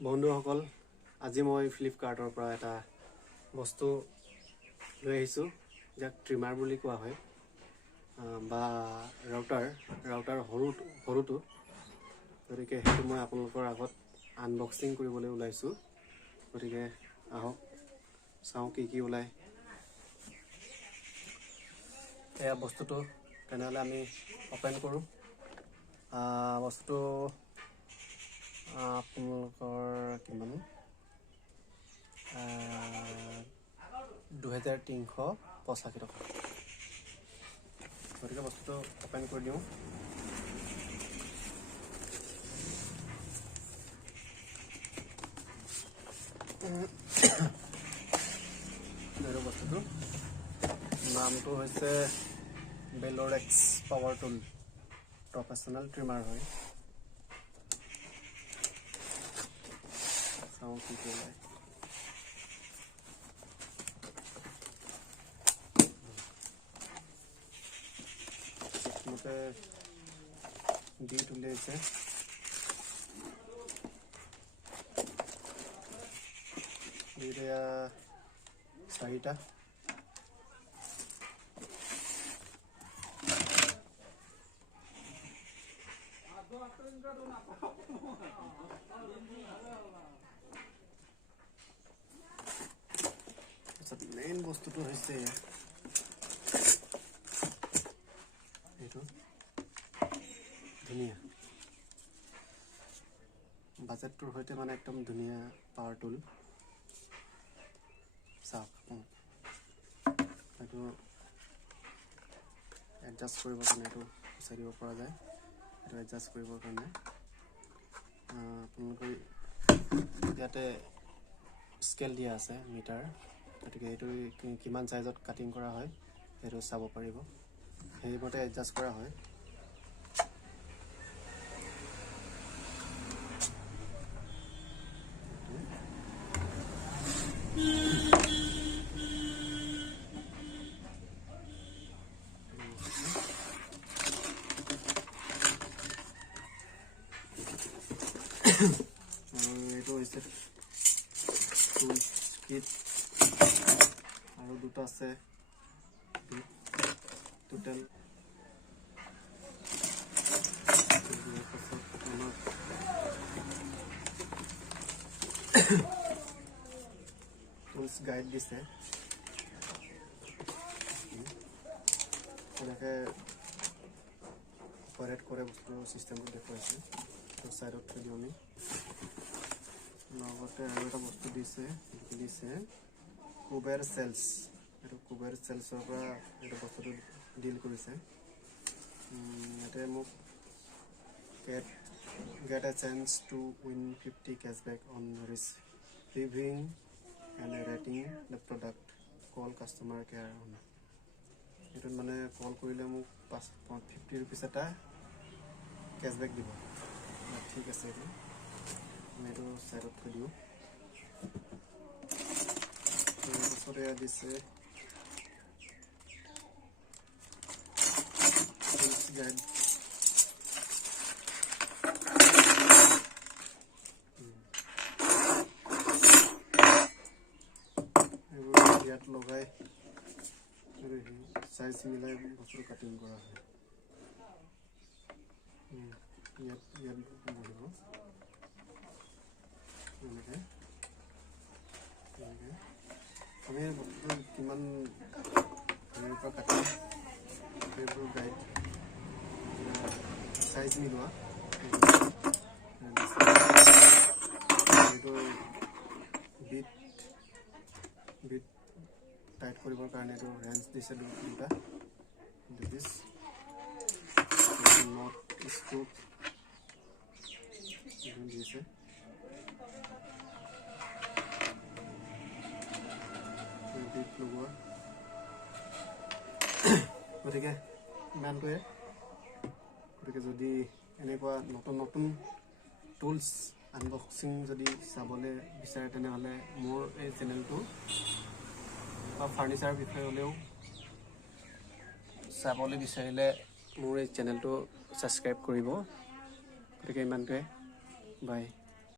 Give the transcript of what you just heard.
বন্ধুসকল, আজি মই ফ্লিপকাৰ্টৰ পৰা এটা বস্তু লৈ আহিছোঁ, যাক ট্ৰিমাৰ বুলি কোৱা হয় বা ৰাউটাৰ সৰুটো। গতিকে সেইটো মই আপোনালোকৰ আগত আনবক্সিং কৰিবলৈ ওলাইছোঁ। গতিকে আহক চাওঁ কি ওলায়। এয়া বস্তুটো, তেনেহ'লে আমি অপেন কৰোঁ। বস্তুটো আপোনালোকৰ কিমান 2385 টকা। গতিকে বস্তুটো অপেন কৰি দিওঁ। আৰু বস্তুটো নামটো হৈছে বেলৰেক্স পাৱাৰ টুল প্ৰফেশ্যনেল ট্ৰিমাৰ হয়। চাওঁ কি ওলায়। মতে ডিট উলিয়াইছে। ডিট 4টা। মেইন বস্তুটো হৈছে এইটো ধুনীয়া, বাজেটটোৰ সৈতে মানে একদম ধুনীয়া পাৱাৰ টুল। চাওক, এইটো এডজাষ্ট কৰিবৰ কাৰণে এইটো গুচাই দিব পৰা যায়। এইটো এডজাষ্ট কৰিবৰ কাৰণে আপোনালোকে ইয়াতে স্কেল দিয়া আছে, মিটাৰ। গতিকে এইটো কিমান চাইজত কাটিং কৰা হয় সেইটো চাব পাৰিব। সেইমতে এডজাষ্ট কৰা হয়। এইটো হৈছে টুল কিট, আৰু দুটা আছে টোটেল। টুলছ গাইড দিছে, এনেকৈ অপাৰেট কৰে বস্তুৰ চিষ্টেমটো দেখুৱাইছে। চাইডত থৈ দিওঁ আমি। লগতে আৰু এটা বস্তু দিছে কুবেৰ চেলছ। এইটো কুবেৰ চেলছৰ পৰা এইটো বস্তুটো ডিল কৰিছে। ইয়াতে মোক get a chance to win 50 cashback on reviewing and rating the product, call customer care on। এইটোত মানে কল কৰিলে মোক 50 rupees এটা কেছবেক দিব। ঠিক আছে, এইটো আমি এইটো চাইডত থৈ দিওঁ। তাৰপাছত এয়া দিছে গাইড। এইবোৰ ইয়াত লগাই চাইজ মিলাই বস্তু কাটিং কৰা হয়। ইয়াত বহিব এনেকৈ। আমি বস্তুটো কিমান হেৰিৰ পৰা কাটিম সেইবোৰ গাইড, চাইজ মিলোৱা। এইটো বিট টাইট কৰিবৰ কাৰণে এইটো ৰেঞ্জ দিছে দুটা। নট স্ক্ৰু দিছে। বিট লগোৱা। গতিকে ইমানটোৱে। গতিকে যদি এনেকুৱা নতুন টুলছ আনবক্সিং যদি চাবলৈ বিচাৰে, তেনেহ'লে মোৰ এই চেনেলটো বা ফাৰ্নিচাৰ বিষয়ে হ'লেও চাবলৈ বিচাৰিলে মোৰ এই চেনেলটো ছাবস্ক্ৰাইব কৰিব। গতিকে ইমানটোৱে, বাই।